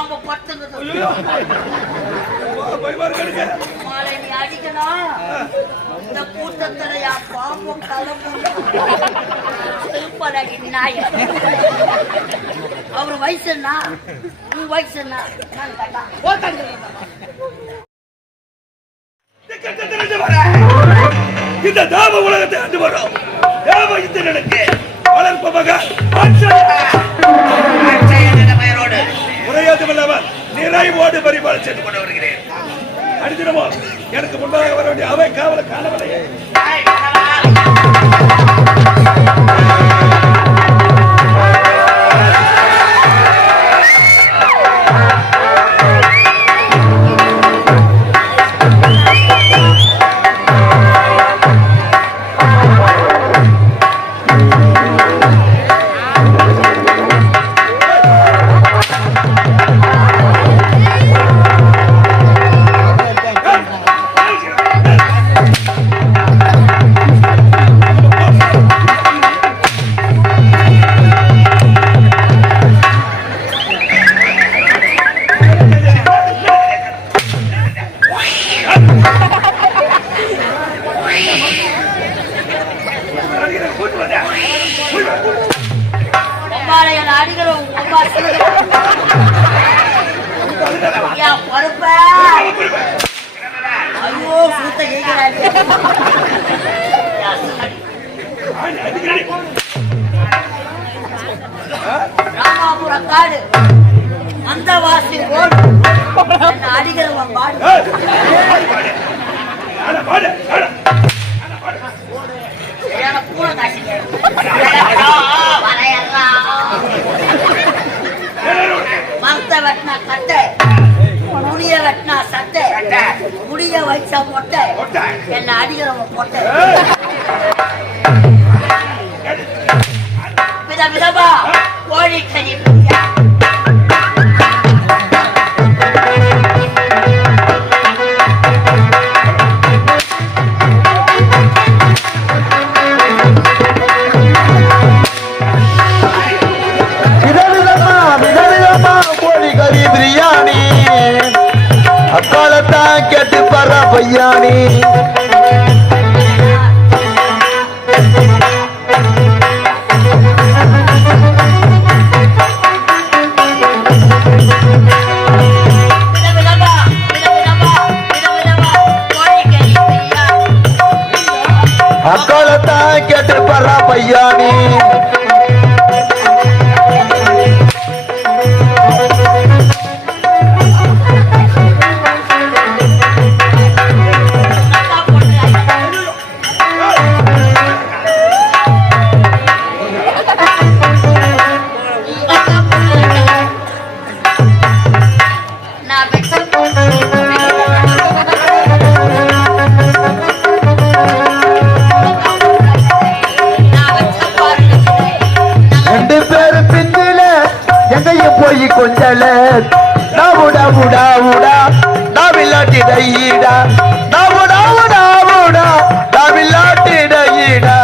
பாம்பு பத்துங்குது. மாலை நீ அடிக்கணும். இந்த கூட்டத்துல என் பாம்பு கிளம்பு. நாய் அவரு வயசு என்ன, உன் வயசு என்ன? இந்த தாப உலகத்தை ஆண்டு வரும் தேவ இந்திரனுக்கு வளர்ப்பமாக முறையாதுமல்லாமல் நிறைவோடு பரிபாலம் செய்து கொண்டு வருகிறேன். அடித்திடமோ எனக்கு முன்பாக வர வேண்டிய அவை காவல காணவில்லையே. ஐயோ சூத்த கேட்கிறாரு. ராமாபுர காடு அந்த வாசி ரோடு அடிக்கிறவன் பாடு. பூனை காட்சி மரத்தை வெட்டினா கட்டை, முடிய வெட்டினா சட்டை, முடிய வச்சா மொட்டை, என்ன அடிக்கிறவன் பொட்டை. வித விதமா கோழிக்கறி பிரியாணி அக்காலத்தான் கேட்டு பாரு பையானி. அக்காலத்தான் கேட்டு பாரு பையானி. கொஞ்சல நாவுடா உடா உடா நாவில்லாட்டி டையிடா நாவுடா உடா உடா நாவில்லாட்டி டையிடா.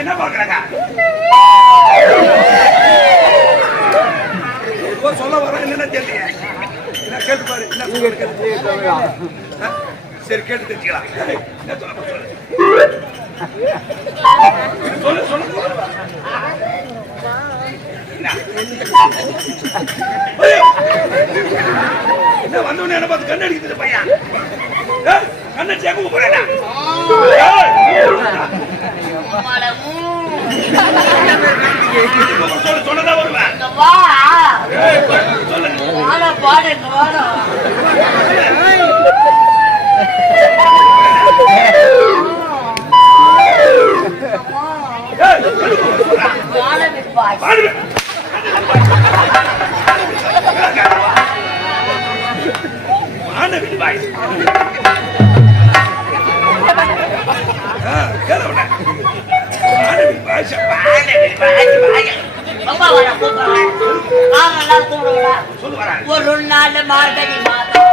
என்ன பாக்குறாங்க சொல்ல வர என்னன்னு தெரியல. கேட்டு பாரு. சரி கேட்டு தெரிஞ்சுக்கலாம். சொல்லு சொல்லு என்ன வந்தவன என்ன பார்த்து கண்ணு அடிக்குது பையன். கண்ணை சேர்க்க போறேன். சொல்லதான் வருவேன். ஒரு நாள் மார்கழி மாதம்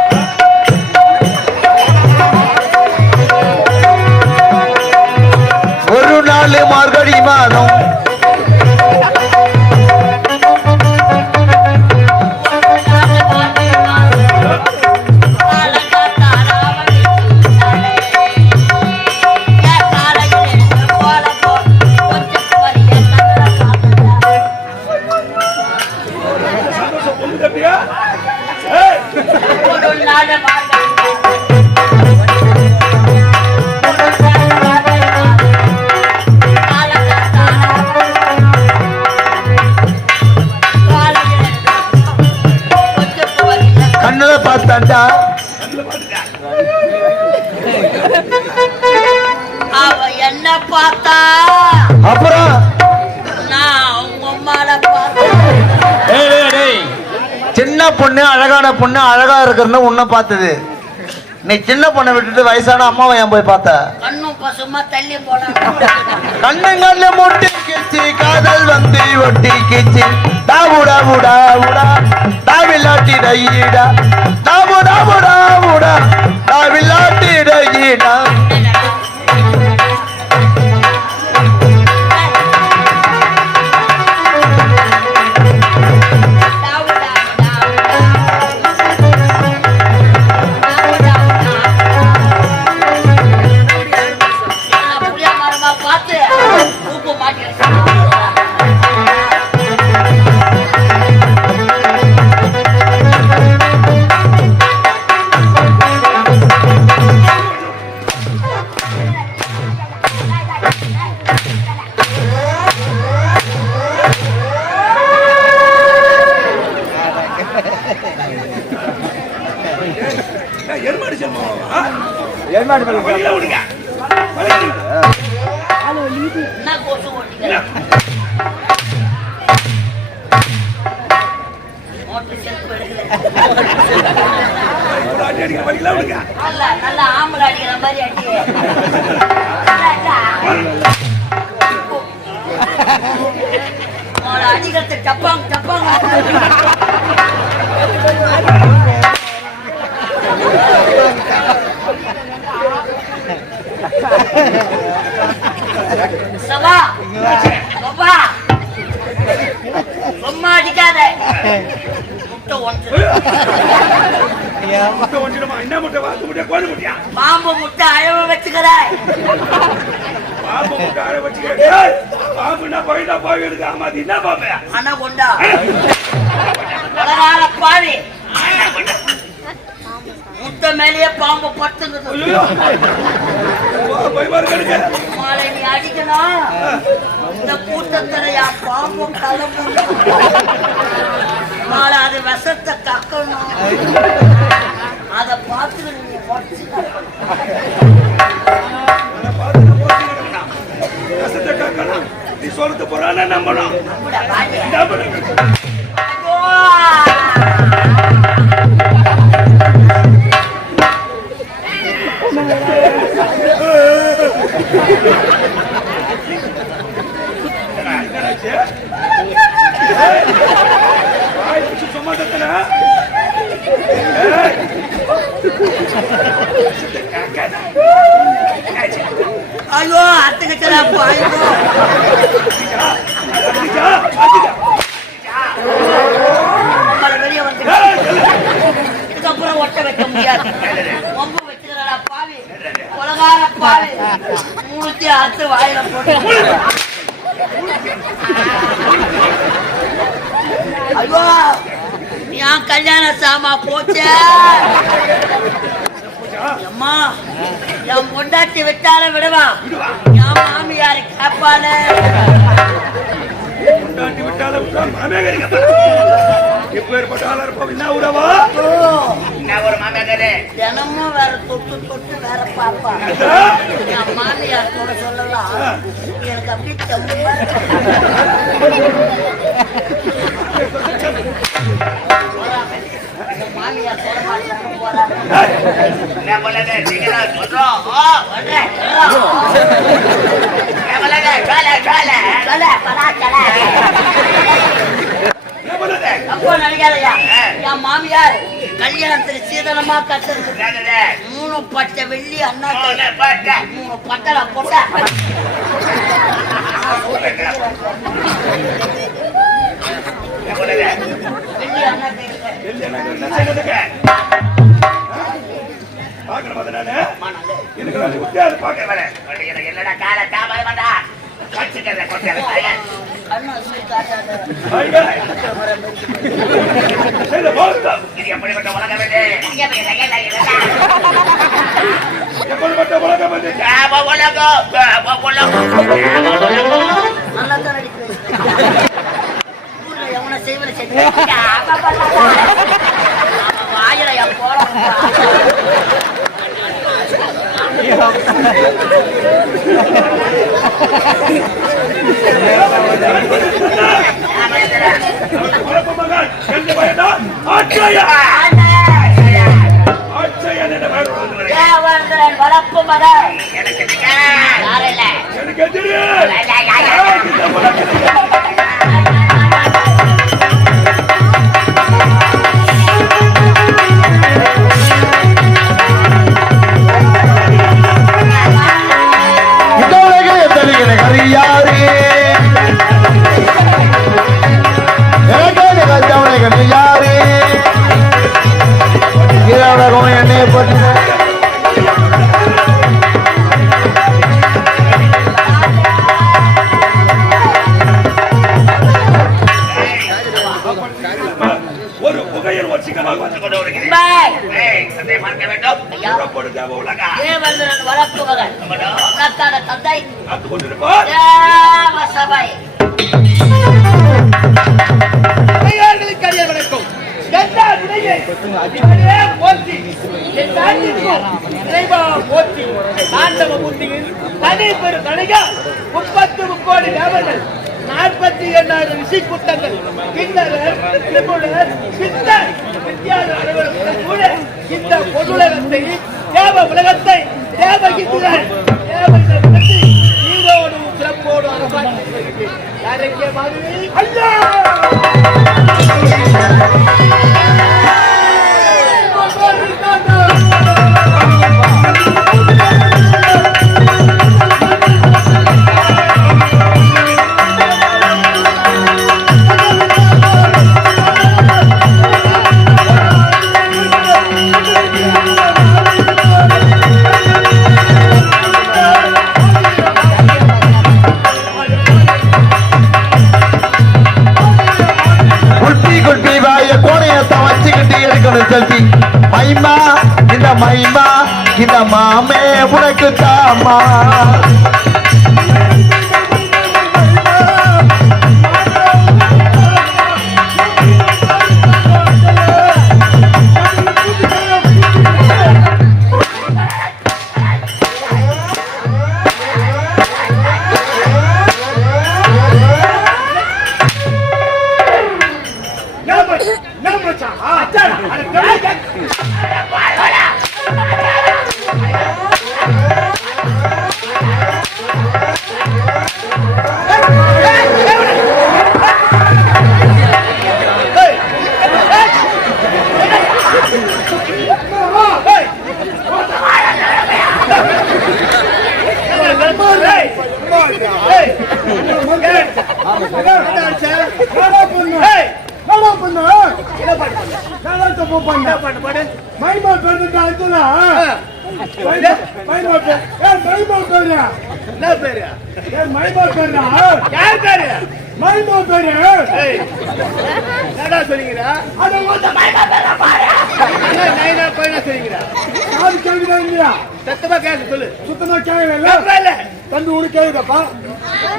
ஒரு நாள் மார்கழி மாதம் கண்ணுல பார்த்தாண்டா அவ என்ன பார்த்தா அப்புறம் நான் அவங்க அம்மால பார்த்தேன். சின்ன பொண்ணு அழகான பொண்ணு அழகா இருக்கிறன்னு உன்னை பார்த்தது. நீ சின்ன பொண்ணை விட்டுட்டு வயசான அம்மாவை ஏன் போய் பார்த்த? கண்ணும் பசுமா தள்ளி போனா கண்ணுங்கள்ல முட்டி கிச்சு காதல் வந்து ஒட்டி கிச்சு டாவுடா உடா உடா டாவில்லாட்டி டையிடா டாவுடா உடா உடா டாவில்லாட்டி டையிடா. நல்லா ஆம்பளை அடிக்கிற மாதிரி அடி அடிக்கிறது டப்பாங்க டப்பாங்க. சபா பாப்பா சும்மா அடிக்காத. பாம்பு முட்டை அழவ வச்சுக்கிற அனகொண்டா அழகான பாவி முட்டை மேலேயே பாம்பு பத்துக்குது. மாலை நீ அடிக்கணும். இந்த கூட்டத்துல என் பாம்பு கிளம்பு. மாலை அது விஷத்தை கக்கணும். அதை பார்த்து நீங்க படிச்சு நீ சொல்றது போறான நம்பணும். ஐயோ அத்துக்கிட்டா வெளியே வந்து இதுக்கப்புறம் ஒட்ட வைக்க முடியாது. ஒம்பு வச்சுக்கிறா பாவி உலகார பாவி மூணுத்தி அறுத்து வாயில போட்டு. ஐயோ என் கல்யாண சாமா போச்சே. அம்மா என் பொண்டாட்டி விட்டால விடுவா. என் மாமியாரு கேப்பால தினமும் வேற தொட்டு தொட்டு வேற பாப்பா. என் மாமியார் கூட சொல்லலாம் எனக்கு அப்படி தெம்பா மாமியார் சொல்ல மாட்டாங்க போறாங்க. அப்போ நினைக்காதயா என் மாமியார் கல்யாணத்துக்கு சீதனமா கட்டுறது 3 பட்டை வெள்ளி அண்ணா 3 பட்டை போட்ட வெள்ளி அண்ணா என்னடா கால தாமதமாடா எப்படிப்பட்ட உலகம் நல்லதான் எவனை செய்வன செஞ்சு வாயில என் போற வளர்ப்பு மகன் ஒரு புகையில் வச்சிக்கமாக வந்து கொண்டு வருகிறேன் வளர்ப்பு மகன் உனக்கான தந்தை காத்து கொண்டிருப்பார் சபை வணக்கம் தனி பெரு கணிகம் 30 கோடி தேவர்கள் 48 ரிஷி கூட்டங்கள் கிண்ணறர் நிபுணர் சித்தர் வித்யாதர் அனைவரும் கூட இந்த பொருளகத்தை தேவ உலகத்தை தேவகித்துகள் தேவர்கள் பற்றி ஈரோடு சிறப்போடு அரசாங்க யாரைக்கே மாதிரி ஐயா செல்வி மைமா இந்த மாமே உனக்கு தாமா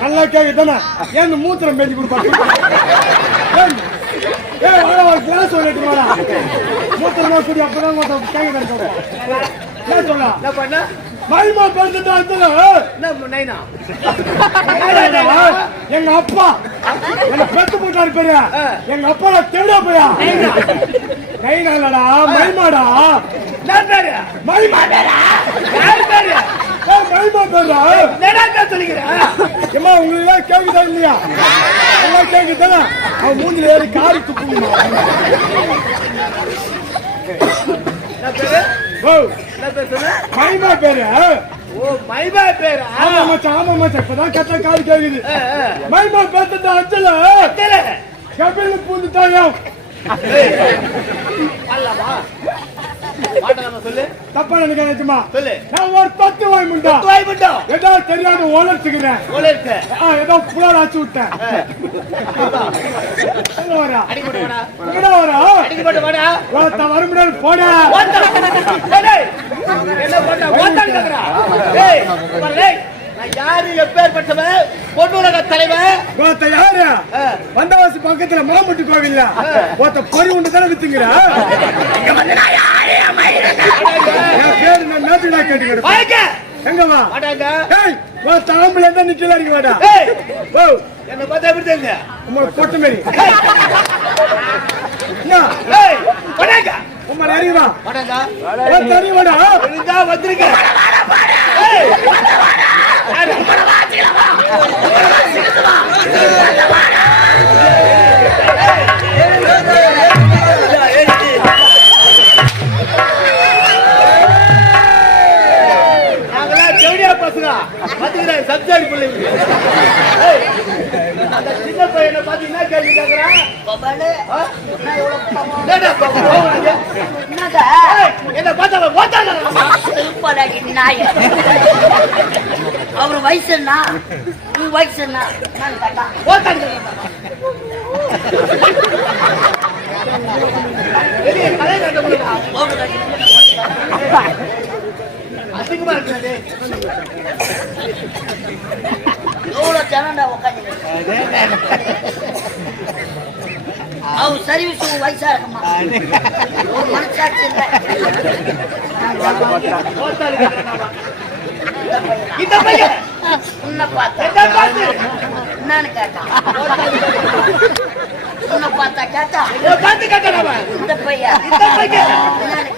நல்லா கேக்குதானே ஏன் மூத்திரம் பேசி கொடுப்பாங்க கிளாஸ் மூத்திரமா கூடி அப்பதான் கேட்க சொல்ல மைமா பேசுறது எங்க அப்பா என்ன பெத்து போட்டாரு பெரிய எங்க அப்பா தெவிடா போயா மைனாடா மைமாடா மைமாடா ஏமா உங்களுக்கு கேக்குதா இல்லையா? எல்லாம் கேக்குதானே? அவன் மூஞ்சில ஏறி காரி துப்புமா? மைமா பேரு. ஓ மைமா பேரு. ஆமா மச்சான் இப்பதான் கட்ட காது கேக்குது. மைமா பேசுறது அச்சல கபில பூந்துட்டாயா? அல்லவா மாட்டலாமா சொல்லு. தப்பா நினைக்காதீங்கம்மா. சொல்லு. நான் ஒரு தத்து வாய் முண்டா. ஏதோ தெரியாத ஓலத்துக்கிறேன். ஏதோ புலால் ஆச்சு விட்டேன். எங்க வரா? அடிக்க மாட்டா. எங்கடா வரா? அடிக்க மாட்டா. ஓத்த வர முடியாது போடா. என்ன போட்டா? ஓத்தாடி கேக்குறா. ஏய் பரலே நான் யாரு எப்பேர்பட்டவன்? பொன்னுலக தலைவன். ஓத்த யாரு? வந்தவாசி பக்கத்துல மாமட்டு கோவில்ல ஓத்த பொறி உண்டு தான வித்துங்கற. இங்க வந்து நான் யாரே மயிரடா. நான் பேர் நான் நேத்துடா கேட்டிங்கற. வாங்க. எங்க வா? வாடாங்க. ஏய் ஓத்த ஆம்பள என்ன நிக்கல இறங்கி வாடா. ஏய் ஓ என்ன பார்த்தா எப்படி தெரியுங்க? உம்ம பொட்டு மேரி. ஏய் வாடாங்க. உம்ம இறங்கி வா. வாடாங்க. ஓத்த இறங்கி வாடா. இந்தா வந்திருக்க. ஏய் வாடா. உம்ம வாச்சில வா. உம்ம வாச்சில வா. சப்ஜெக்ட் பிள்ளைங்க. அந்த சின்ன பையனை பார்த்து என்ன கேள்வி கேட்கறான்? என்ன பார்த்தா அவர் வயசு என்ன? உன் வயசு என்ன? அசிங்கமா இருக்கிறது. எவ்வளவு ஜனண்டா உட்காந்து அவர் சர்வீஸ் வயசா இருக்குமா? ஒரு மனசாட்சி இல்லை. இந்த பையன் உன்னை பார்த்தா என்னன்னு கேட்டான். உன்னை பார்த்தா கேட்டா பார்த்து கேட்டான். இந்த பையன் என்னன்னு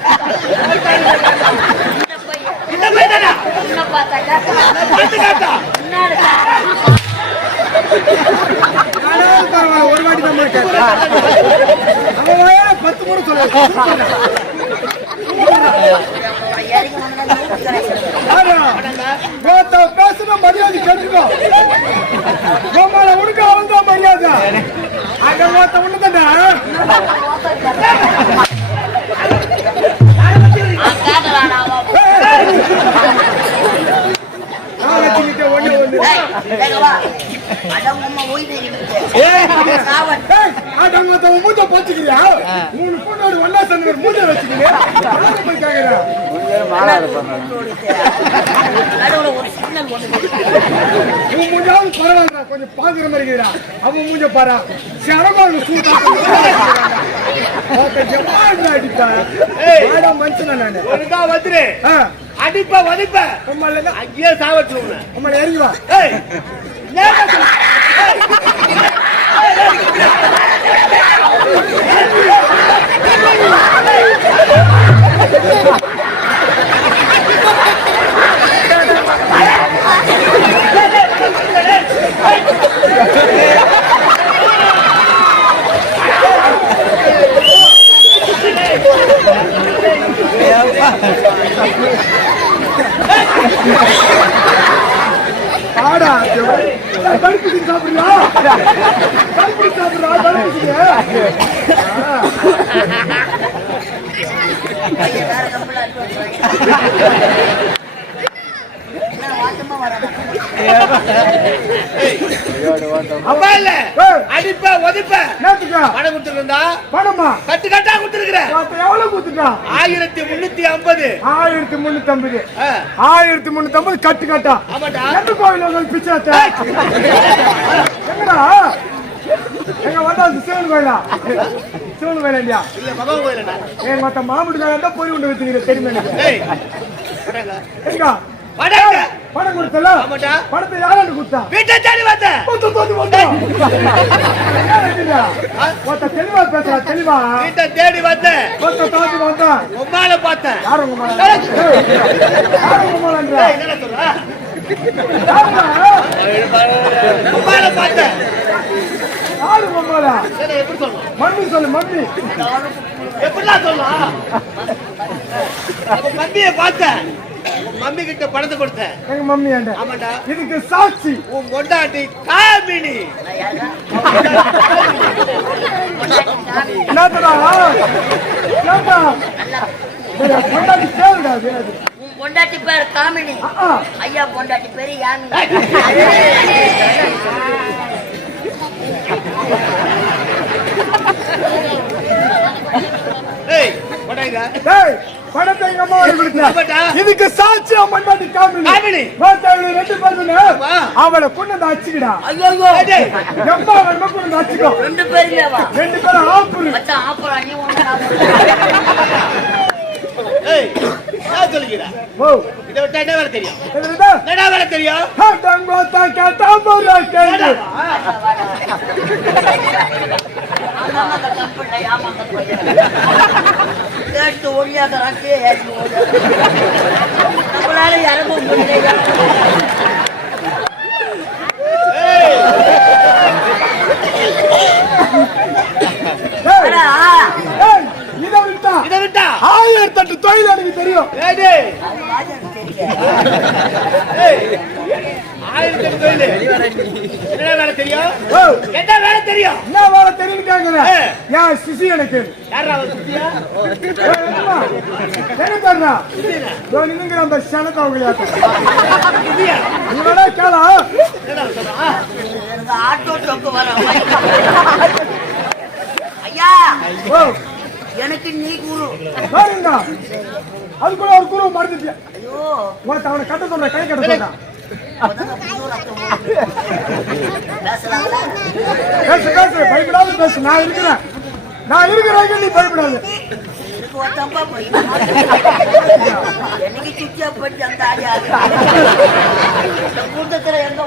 இந்த பையன் தானா? உன்னை பார்த்தா கேட்டா பார்த்து கேட்டா என்னன்னு ஒரு வாட்டி தான் கேட்டேன். அவன் 10 முறை சொல்ல. பேசுன மரியாதை கேட்டுக்கோ. உனக்கு அவன் தான் மரியாதை. அங்க மொத்த ஒண்ணுதானே. மூஞ்ச பாத்துக்கிறியா? 3 பொண்ணோடு ஒன்னா சேர்ந்து மூஞ்ச வச்சுக்கிறியா? பரவாயில்ல கொஞ்சம் பாக்குற மாதிரி இருக்கிறா. அவன் மூஞ்ச பாரா சரமாக அடிப்பா மனுஷனா நானு வந்துரு அடிப்ப வதிப்ப அங்கேயே சாவச்சு உம்மள இறங்கி வா. ஆடா கடுப்புக்கு சாப்பிடுறியா? கடுப்புக்கு சாப்பிடுறா கடுப்புக்கு. அப்பா இல்ல அடிப்ப ஒதிப்ப பணம் கொடுத்துருந்தா பணமா கட்டு கட்டா கொடுத்துருக்குற. எவ்வளவு கொடுத்துட்டா? 1350. 1350. 1350 கட்டு கட்டா. ஆமாடா. எந்த கோயில் பிச்சாத்த? எங்கடா? எங்க வந்தா சிவன் கோயிலா? சிவன் கோயில் இல்லையா? இல்ல மகன் கோயிலடா. ஏன் மத்த மாமுடிக்காக தான் பொறி உண்டு வச்சுக்கிற தெரியுமா எனக்கு? ஏய் எங்க வடங்க பணம் கொடுத்தல? ஆமாடா. பணத்தை யாராண்டு கொடுத்தா? வீட்டை தேடி வந்த. தெளிவா பேசுறா தெளிவா. வீட்டை தேடி வந்த. தாண்டி வந்தா உம்மால பார்த்தேன். யார் உங்க மேல? யார் உங்க மேலன்ற? என்ன சொல்ற? உம்மால பார்த்தேன். யார் உங்க மேல? சரி, எப்படி சொல்லணும்? மம்மி சொல்லு, மம்மி. எப்படிலாம் சொல்லலாம்? மம்மியை பார்த்தேன். மம்மி கிட்ட பணத்தை கொடுத்தேன். எங்க மம்மி ஏண்ட? ஆமாண்டா. இதுக்கு சாட்சி உன் பொண்டாட்டி காமினி. என்னடா? என்னடா? பொண்டாட்டி பேருடா அது. உன் பொண்டாட்டி பேர் காமினி, ஐயா பொண்டாட்டி பேரு யாமினி. ஏய், போடாங்க. டேய், பணத்தை எங்க அம்மா வாங்கி கொடுத்தா. இதுக்கு சாட்சி அவன் பொண்டாட்டி காமினி. காமினி. வாத்தாளி ரெண்டு பேருமே அவளை கொண்டு அடிச்சுக்கிடா. ஐயோ எம்மா வேணுமா கொண்டு அடிச்சுக்கோ. ரெண்டு பேருமேவா? ரெண்டு பேரும் ஆப்புரு. மச்சான் ஆப்பரா நீ ஒண்ணு. ஏய், நான் சொல்லிக்கிறேன். ஓ, இதை விட்டா என்ன வேலை தெரியும்? என்னடா? என்ன வேலை தெரியும்? டங்கோத்தா கேட்டா போறா கேடு. ஆமாங்க கம்பெனில ஆமாங்க போய் கேட்டு ஓடியாதறாக்கே ஏறி ஓடு. நம்மளால இறங்க முடியல. இதை விட்டா 1008 தொழில் எனக்கு தெரியும். என்ன வேலை தெரியும்? என்ன வேலை தெரியும்? என்ன வேலை தெரியும் கேக்குறேன். ஏன் சிசி எனக்கு யாரா சுத்தியா? என்ன பண்ணா நீங்க அந்த சனத்தை இவனா கேளா. ஆட்டோ டோக்கு வர ஐயா, எனக்கு நீ குரு. அதுக்குள்ள ஒரு குரு மறந்துட்டியா? ஐயோ உனக்கு அவனை கட்ட சொல்ற, கை கட்ட சொல்றான். பேசு பேசு, பயப்படாத பேசு. நான் இருக்கிறேன் நீ பயப்படாது. எனக்கு சுத்தியா போயிட்டு அந்த ஆடியா கூட்டத்துல எங்க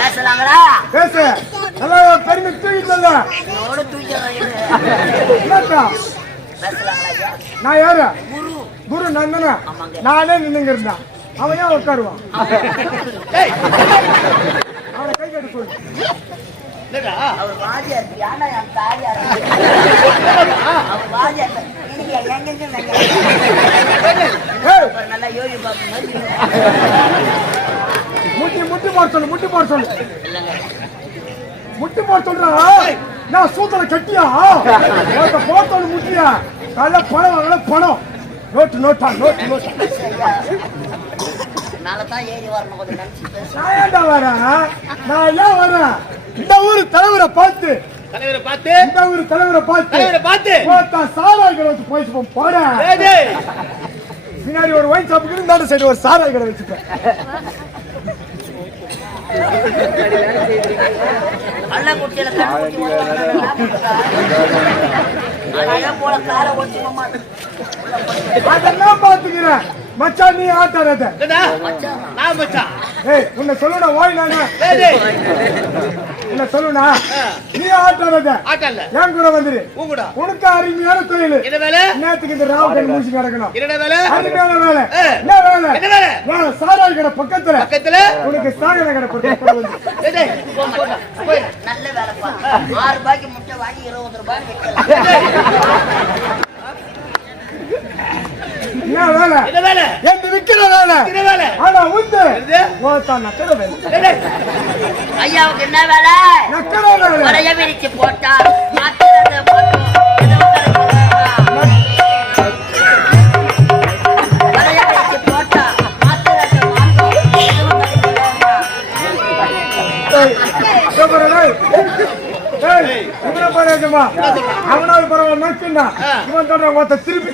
பேசலாங்களா? பேசு. நல்லா பெருமை தூக்கிட்டு என்னோட தூக்கி பேசலாங்களா? நான் யாரு? குரு. குரு நான் தானே. நானே நின்னுங்க இருந்தான். அவன் ஏன் உட்காருவான்? அவனை கை கட்டு சொல்லு. அவர் வாதியார் யானா என் தாயார். அவர் வாதியார் நல்லா யோகி பாபு மாதிரி முட்டி போட சொல்லு. முட்டி போட சொல்றா. நான் சூத்தல கட்டியா போட்டோன்னு முட்டியா? நல்ல பணம் பணம். நோட்டா. மேலதான் ஏறி வரணும். கொஞ்சம் நினைச்சு பேச. நான் ஏன்டா வரேன்? நான் ஏன் வரேன்? இந்த ஊரு தலைவரை பார்த்து சாராய்களை வச்சு போயிட்டு போட. பின்னாடி ஒரு ஒயின் ஷாப்புக்கு இந்த சைடு ஒரு சாராய்களை வச்சுப்பேன். கள்ளக்குட்டியில போல காலை ஓட்டுமா? அதெல்லாம் பாத்துக்கிறேன் மச்சான். நீ ஆட்டாத. உன்னை சொல்லுடா வாய். நானு உன்னை சொல்லுடா. நீ ஆட்டாத. என் கூட வந்துரு. உனக்கு அருமையான தொழில். நேற்றுக்கு இந்த ராவுடன் மூசி கிடக்கணும். அருமையான வேலை. என்ன வேலை? சாராய் கடை பக்கத்துல உனக்கு சாகர கடை பக்கத்துல. நல்ல வேலை. 6 ரூபாய்க்கு முட்டை வாங்கி 20 ரூபாய் விற்கலாம். என்ன வேலை? என்று விக்கிற வேலை. ஆனா உண்டு நக்கட வேலை. ஐயாவுக்கு என்ன வேலை? நக்கட வேலை. வரைய விரிச்சு போட்டா அவனாவது பரவாயில்ல நோக்கிண்டா. இவன் சொல்ற ஒருத்த திருப்பி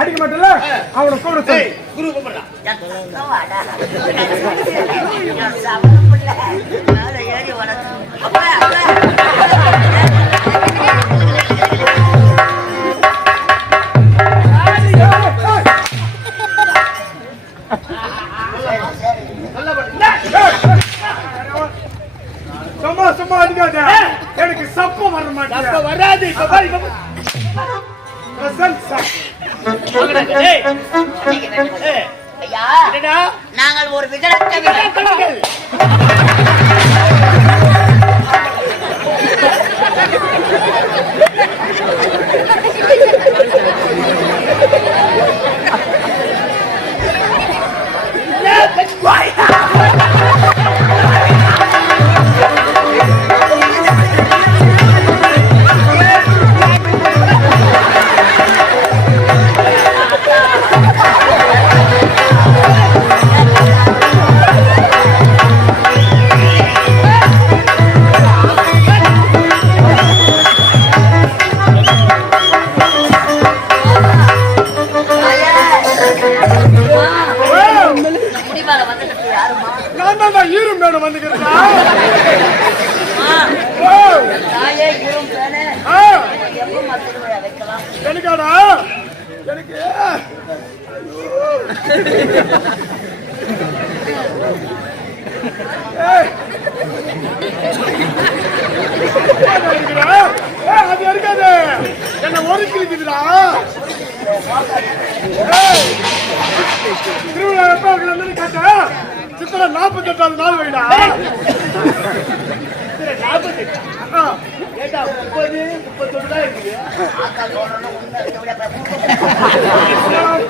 அடிக்க மாட்டல. அவனை கூப்பிட குரு கூப்பிடுறான். ஏறி வளர்த்து சும்மா இருக்காது எனக்கு சப்பம் வர மாட்டேன் அப்ப வராது இப்ப பாரு இப்ப ஐயா என்னடா நாங்கள் ஒரு விகடக்கவிகள் ஈரும் மேடம் வந்துக்கிறேன் எனக்காடா எனக்கு அது இருக்காது என்ன ஒரு கிழிக்குதுடா திருவிழா எப்ப கேட்ட சித்திரை 48வது நாள் வைடா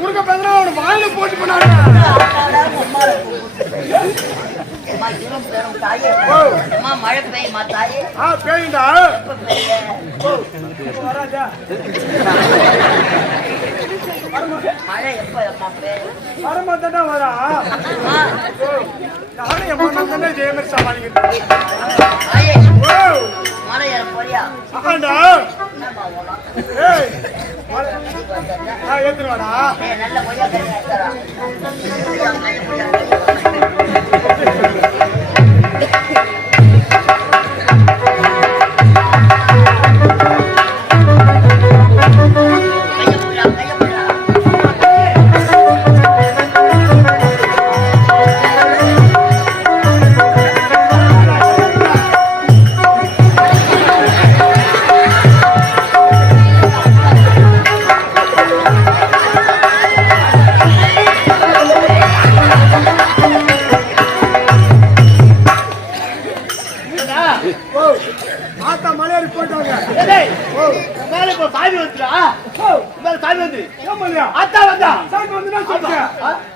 30 பேசுறா அவன் வாயில போட்டு போனாங்க மழை பெய்யுமா தாயே பெய்யுண்டா மழை எப்ப வரமாட்டா வரா நானும் என் மண்ணே ஜெயமர் சமாளிக்கிறேன் மழை ஏற போறியா ஏத்துருவாடா நல்ல பொய்யா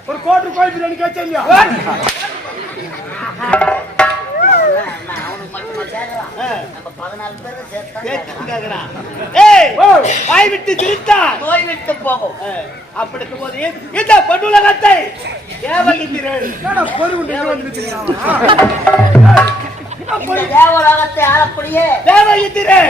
ஒரு கோடி ரூபாய் பிரியாணி கேட்க வாய் விட்டு சிரித்தா நோய் விட்டு போகும் அப்படி இருக்கும்போது இந்த பண்டுலகத்தை தேவலோகத்தை ஆளக்கூடிய தேவயித்திரே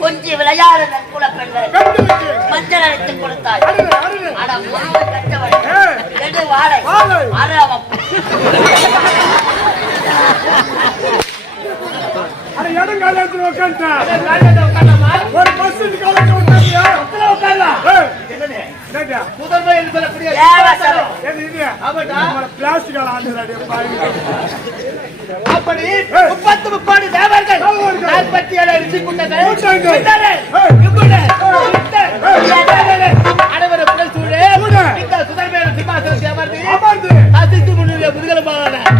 கொஞ்சம் விளையாடு நற்குல பெண்களை மஞ்சள் அழைத்து கொடுத்தாய் கட்டவன் வாழை இடம் காலத்துல ஒரு பஸ் பிளாஸ்டிக் அப்படி 30 தேவர்கள் 47 ரிஷி கூட்டங்கள் அனைவரும் இந்த சுதர்மேன சிம்மாசனத்தை அமர்ந்து அமர்ந்து முதுகலை பாவான